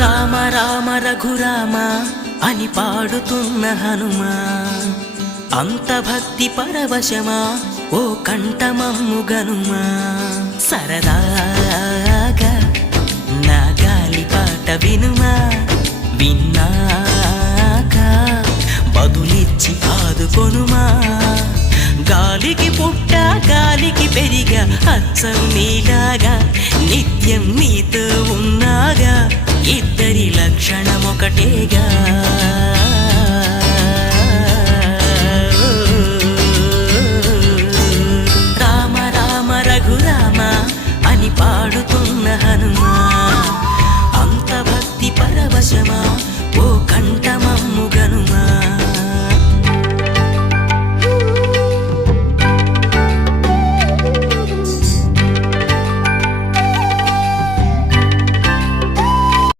రామ రామ రఘురామ అని పాడుతున్న హనుమా, అంత భక్తి పరవశమా ఓ కంఠమమ్ము గనుమా. సరదాగా నా గాలి పాట వినుమా, విన్నాక బదులిచ్చి ఆదుకొనుమా. గాలికి పుట్ట గాలికి పెరిగా అచ్చం నీలాగా, నిత్యం నీతో ఉన్నాగా, ఇద్దరి లక్షణం ఒకటేగా. రామ రామ రఘురామ అని పాడుతున్న హనుమా, అంత భక్తి పరవశమా ఓ కంఠ